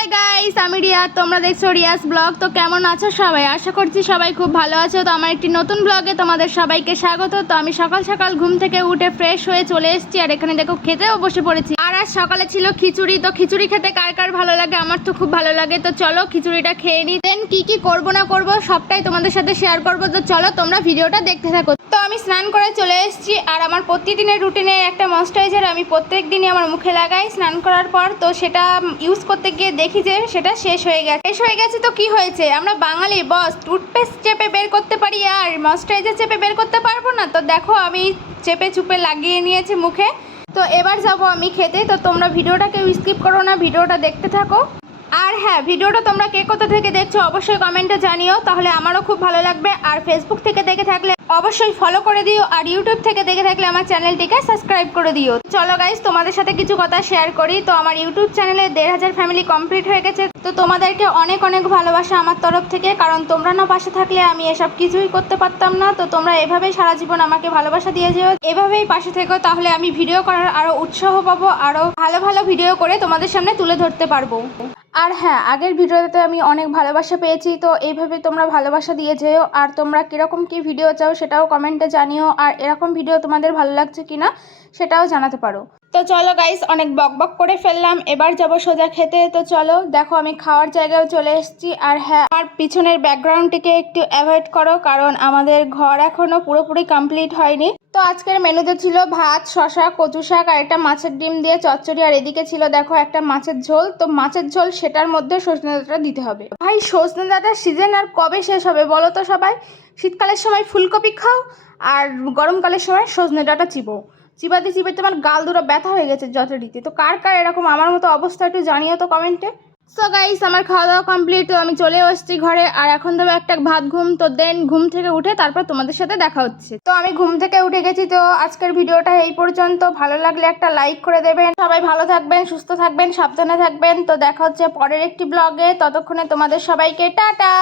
Hi guys, আমি রিয়া। তোমরা দেখছো রিয়াস ব্লগ। তো কেমন আছো সবাই? আশা করছি সবাই খুব ভালো আছো। তো আমার একটি নতুন ব্লগে তোমাদের সবাইকে স্বাগত। তো আমি সকাল সকাল ঘুম থেকে উঠে ফ্রেশ হয়ে চলে এসেছি, আর এখানে দেখো খেতেও বসে পড়েছি। আর আজ সকালে ছিল খিচুড়ি। তো খিচুড়ি খেতে কার কার ভালো লাগে? আমার তো খুব ভালো লাগে। তো চলো খিচুড়িটা খেয়ে নিই, দেন কি করবো না করবো সবটাই তোমাদের সাথে শেয়ার করবো। তো চলো তোমরা ভিডিওটা দেখতে থাকো। তো আমি স্নান করে চলে এসেছি, আর আমার প্রতিদিনের রুটিনে একটা ময়েশ্চারাইজার আমি প্রত্যেক দিনই আমার মুখে লাগাই স্নান করার পর। তো সেটা ইউজ করতে গিয়ে দেখি যে সেটা শেষ হয়ে গেছে। তো কি হয়েছে, আমরা বাঙালি বস টুথপেস্ট চেপে বের করতে পারি আর ময়েশ্চারাইজার চেপে বের করতে পারবো না? তো দেখো আমি চেপে চুপে লাগিয়ে নিয়েছি মুখে। তো এবার যাবো আমি খেতে। তো তোমরা ভিডিওটা কেউ স্কিপ করো না, ভিডিওটা দেখতে থাকো। আর হ্যাঁ, ভিডিওটা তোমরা কে কোথা থেকে দেখছো অবশ্যই কমেন্টে জানিও, তাহলে আমারও খুব ভালো লাগবে। আর ফেসবুক থেকে দেখে থাকলে অবশ্যই ফলো করে দিও, আর ইউটিউব থেকে দেখে থাকলে আমার চ্যানেলটিকে সাবস্ক্রাইব করে দিও। চলো গাইস, তোমাদের সাথে কিছু কথা শেয়ার করি। তো আমার ইউটিউব চ্যানেলে 1500 ফ্যামিলি কমপ্লিট হয়ে গেছে। তো তোমাদেরকে অনেক অনেক ভালোবাসা আমার তরফ থেকে, কারণ তোমরা না পাশে থাকলে আমি এসব কিছুই করতে পারতাম না। তো তোমরা এভাবেই সারা জীবন আমাকে ভালোবাসা দিয়ে যেও, এভাবেই পাশে থেকো, তাহলে আমি ভিডিও করার আরও উৎসাহ পাবো, আরও ভালো ভালো ভিডিও করে তোমাদের সামনে তুলে ধরতে পারবো। আর হ্যাঁ, আগের ভিডিওতে আমি অনেক ভালোবাসা পেয়েছি। তো এইভাবে তোমরা ভালোবাসা দিয়ে যেও, আর তোমরা কীরকম কী ভিডিও চাও সেটাও কমেন্টে জানিও, আর এরকম ভিডিও তোমাদের ভালো লাগছে কিনা সেটাও জানাতে পারো। তো চলো গাইস, অনেক বক বক করে ফেললাম, এবার যাবো সোজা খেতে। তো চলো, দেখো আমি খাওয়ার জায়গায় চলে এসেছি। আর হ্যাঁ, আমার পিছনের ব্যাকগ্রাউন্ডটিকে একটু অ্যাভয়েড করো, কারণ আমাদের ঘর এখনও পুরোপুরি কমপ্লিট হয়নি। তো আজকের মেনুতে ছিল ভাত, শশা, কচু শাক আর একটা মাছের ডিম দিয়ে চচ্চড়ি, আর এদিকে ছিল দেখো একটা মাছের ঝোল। তো মাছের ঝোল, সেটার মধ্যে সজনে ডাঁটা দিতে হবে। ভাই, সজনে ডাঁটার সিজন আর কবে শেষ হবে বলো তো সবাই? শীতকালের সময় ফুলকপি খাও, আর গরমকালের সময় সজনে ডাঁটা চিবাতে চিবাতে আমার গাল দুটো ব্যথা হয়ে গেছে যথারীতি। তো কার কার এরকম আমার মতো অবস্থা একটু জানিও তো কমেন্টে। সো গাইস, আমার খাওয়া দাওয়া কমপ্লিট। তো আমি চলে এসেছি ঘরে, আর এখন দেবো একটা ভাত ঘুম। তো দেন ঘুম থেকে উঠে তারপর তোমাদের সাথে দেখা হচ্ছে। তো আমি ঘুম থেকে উঠে গেছি। তো আজকের ভিডিওটা এই পর্যন্ত। ভালো লাগলে একটা লাইক করে দেবেন। সবাই ভালো থাকবেন, সুস্থ থাকবেন, সাবধানে থাকবেন। তো দেখা হচ্ছে পরের একটি ব্লগে। ততক্ষণে তোমাদের সবাইকে টাটা।